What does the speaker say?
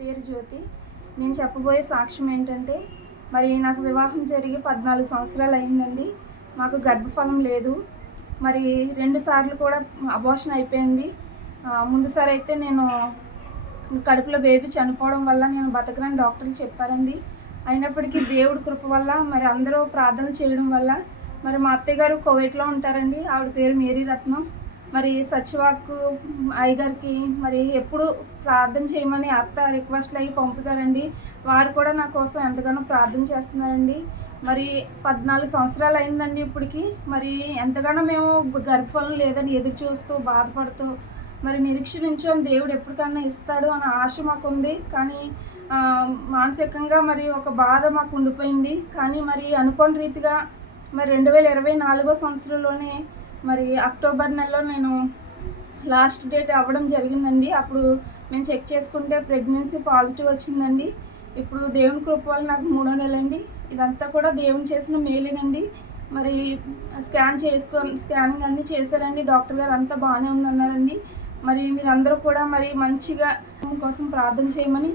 పేరు జ్యోతి. నేను చెప్పబోయే సాక్ష్యం ఏంటంటే మరి నాకు వివాహం జరిగి పద్నాలుగు సంవత్సరాలు అయిందండి. మాకు గర్భఫలం లేదు. మరి రెండు సార్లు కూడా అబోషన్ అయిపోయింది. ముందుసారి అయితే నేను కడుపులో బేబీ చనిపోవడం వల్ల నేను బతకనని డాక్టర్లు చెప్పారండి. అయినప్పటికీ దేవుడి కృప వల్ల మరి అందరూ ప్రార్థన చేయడం వల్ల మరి మా అత్తయ్య గారు కోవిడ్లో ఉంటారండి. ఆవిడ పేరు మేరీ రత్నం. మరి సచివాకు అయ్యగారికి మరి ఎప్పుడు ప్రార్థన చేయమని అత్త రిక్వెస్ట్లు అయ్యి పంపుతారండి. వారు కూడా నా కోసం ఎంతగానో ప్రార్థన చేస్తున్నారండి. మరి పద్నాలుగు సంవత్సరాలు అయిందండి ఇప్పటికి. మరి ఎంతగానో మేము గర్భఫలం లేదని ఎదురు చూస్తూ బాధపడుతూ మరి నిరీక్షించాం దేవుడు ఎప్పటికన్నా ఇస్తాడు అన్న ఆశ మాకుంది. కానీ మానసికంగా మరి ఒక బాధ మాకు ఉండిపోయింది. కానీ మరి అనుకోని రీతిగా మరి రెండు వేల ఇరవై నాలుగో సంవత్సరంలోనే మరి అక్టోబర్ నెలలో నేను లాస్ట్ డేట్ అవ్వడం జరిగిందండి. అప్పుడు మేము చెక్ చేసుకుంటే ప్రెగ్నెన్సీ పాజిటివ్ వచ్చిందండి. ఇప్పుడు దేవుని కృప వల్ల నాకు మూడో నెలండి. ఇదంతా కూడా దేవుని చేసిన మేలేనండి. మరి స్కాన్ చేసుకో స్కానింగ్ అన్నీ చేశారండి. డాక్టర్ గారు అంతా బాగానే ఉందన్నారండి. మరి మీరందరూ కూడా మరి మంచిగా కోసం ప్రార్థన చేయమని